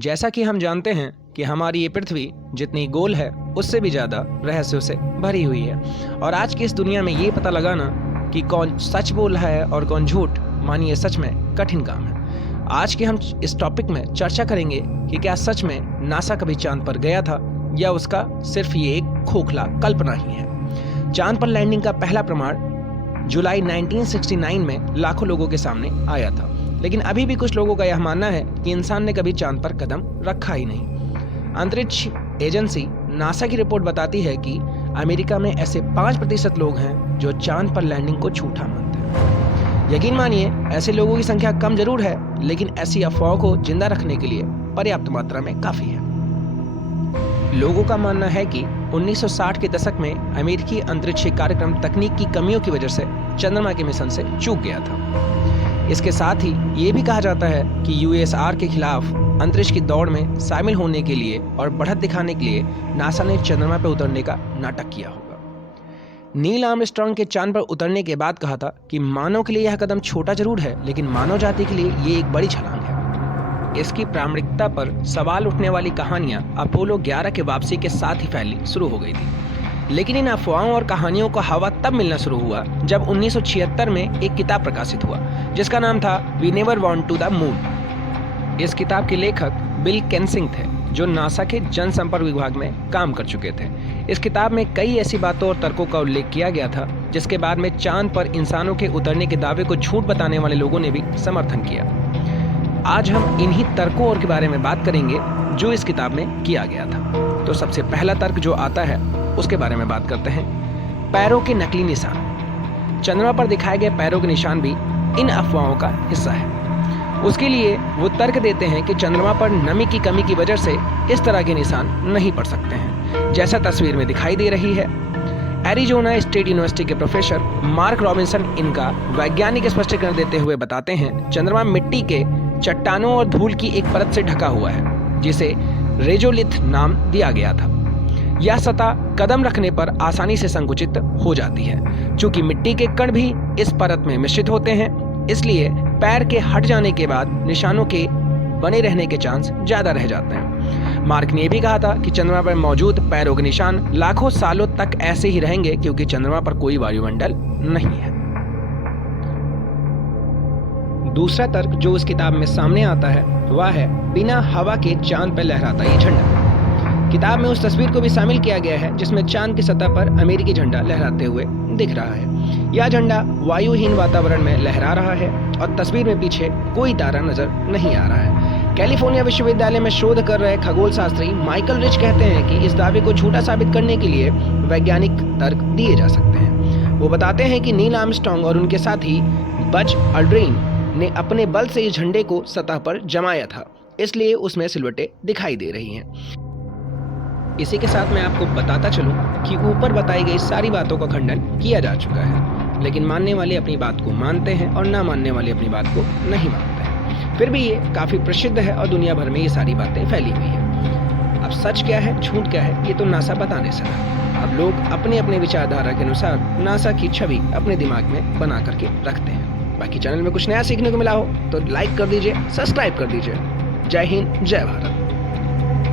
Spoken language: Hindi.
जैसा कि हम जानते हैं कि हमारी ये पृथ्वी जितनी गोल है उससे भी ज़्यादा रहस्यों से भरी हुई है। और आज की इस दुनिया में ये पता लगाना कि कौन सच बोल रहा है और कौन झूठ, मानिए सच में कठिन काम है। आज के हम इस टॉपिक में चर्चा करेंगे कि क्या सच में नासा कभी चांद पर गया था या उसका सिर्फ ये एक खोखला कल्पना ही है। चांद पर लैंडिंग का पहला प्रमाण जुलाई 1969 में लाखों लोगों के सामने आया था, लेकिन अभी भी कुछ लोगों का यह मानना है कि इंसान ने कभी चांद पर कदम रखा ही नहीं। अंतरिक्ष एजेंसी नासा की रिपोर्ट बताती है कि अमेरिका में ऐसे 5% लोग हैं जो चांद पर लैंडिंग को झूठा मानते हैं। यकीन मानिए, ऐसे लोगों की संख्या कम जरूर है, लेकिन ऐसी अफवाहों को जिंदा रखने के लिए पर्याप्त मात्रा में काफी है। लोगों का मानना है कि 1960 के दशक में अमेरिकी अंतरिक्ष कार्यक्रम तकनीक की कमियों की वजह से चंद्रमा के मिशन से चूक गया था। इसके साथ ही ये भी कहा जाता है कि यूएसआर के खिलाफ अंतरिक्ष की दौड़ में शामिल होने के लिए और बढ़त दिखाने के लिए नासा ने चंद्रमा पर उतरने का नाटक किया होगा। नील आर्मस्ट्रांग के चांद पर उतरने के बाद कहा था कि मानव के लिए यह कदम छोटा जरूर है, लेकिन मानव जाति के लिए ये एक बड़ी छलांग है। इसकी प्रामाणिकता पर सवाल उठने वाली कहानियां अपोलो 11 के वापसी के साथ ही फैलनी शुरू हो गई थी। लेकिन इन अफवाहों और कहानियों को हवा तब मिलना शुरू हुआ जब 1976 में एक किताब प्रकाशित हुआ जिसका नाम था we never want to the moon. इस किताब के लेखक बिल केंसिंग थे, जो नासा के जनसंपर्क विभाग में काम कर चुके थे। इस किताब में कई ऐसी बातों और तर्कों का उल्लेख किया गया था जिसके बाद में चांद पर इंसानों के उतरने के दावे को झूठ बताने वाले लोगों ने भी समर्थन किया। आज हम इन्हीं तर्कों और के बारे में बात करेंगे जो इस किताब में किया गया था। तो सबसे पहला तर्क जो आता है उसके बारे में बात करते हैं। पैरों के नकली निशान। चंद्रमा पर दिखाए गए पैरों के निशान भी इन अफवाहों का हिस्सा है। उसके लिए वो तर्क देते हैं कि चंद्रमा पर नमी की कमी की वजह से इस तरह के निशान नहीं पड़ सकते हैं, जैसा तस्वीर में दिखाई दे रही है। एरिजोना स्टेट यूनिवर्सिटी के प्रोफेसर मार्क रॉबिन्सन इनका वैज्ञानिक स्पष्टीकरण देते हुए बताते हैं, चंद्रमा मिट्टी के चट्टानों और धूल की एक परत से ढका हुआ है जिसे रेजोलिथ नाम दिया गया था। यह सतह कदम रखने पर आसानी से संकुचित हो जाती है। चूंकि मिट्टी के कण भी इस परत में मिश्रित होते हैं, इसलिए पैर के हट जाने के बाद निशानों के बने रहने के चांस ज्यादा रह जाते हैं। मार्क ने भी कहा था कि चंद्रमा पर मौजूद पैरों के निशान लाखों सालों तक ऐसे ही रहेंगे क्योंकि चंद्रमा पर कोई वायुमंडल नहीं है। दूसरा तर्क जो इस किताब में सामने आता है वह है बिना हवा के चांद पर लहराता ये झंडा। किताब में उस तस्वीर को भी शामिल किया गया है जिसमें चांद की सतह पर अमेरिकी झंडा लहराते हुए दिख रहा है। यह झंडा वायुहीन वातावरण में लहरा रहा है और तस्वीर में पीछे कोई तारा नजर नहीं आ रहा है। कैलिफोर्निया विश्वविद्यालय में शोध कर रहे खगोल शास्त्री माइकल रिच कहते हैं कि इस दावे को झूठा साबित करने के लिए वैज्ञानिक तर्क दिए जा सकते हैं। वो बताते हैं कि नील आर्मस्ट्रांग और उनके साथी बज अल्ड्रिन ने अपने बल से इस झंडे को सतह पर जमाया था, इसलिए उसमें सिलवटें दिखाई दे रही हैं। इसी के साथ मैं आपको बताता चलूं कि ऊपर बताई गई सारी बातों का खंडन किया जा चुका है, लेकिन मानने वाले अपनी बात को मानते हैं और ना मानने वाले अपनी बात को नहीं मानते हैं। फिर भी ये काफी प्रसिद्ध है और दुनिया भर में ये सारी बातें फैली हुई है। अब सच क्या है, झूठ क्या है, ये तो नासा बता नहीं सकता। अब लोग अपने अपने विचारधारा के अनुसार नासा की छवि अपने दिमाग में बना करके रखते हैं। बाकी चैनल में कुछ नया सीखने को मिला हो तो लाइक कर दीजिए, सब्सक्राइब कर दीजिए। जय हिंद, जय भारत।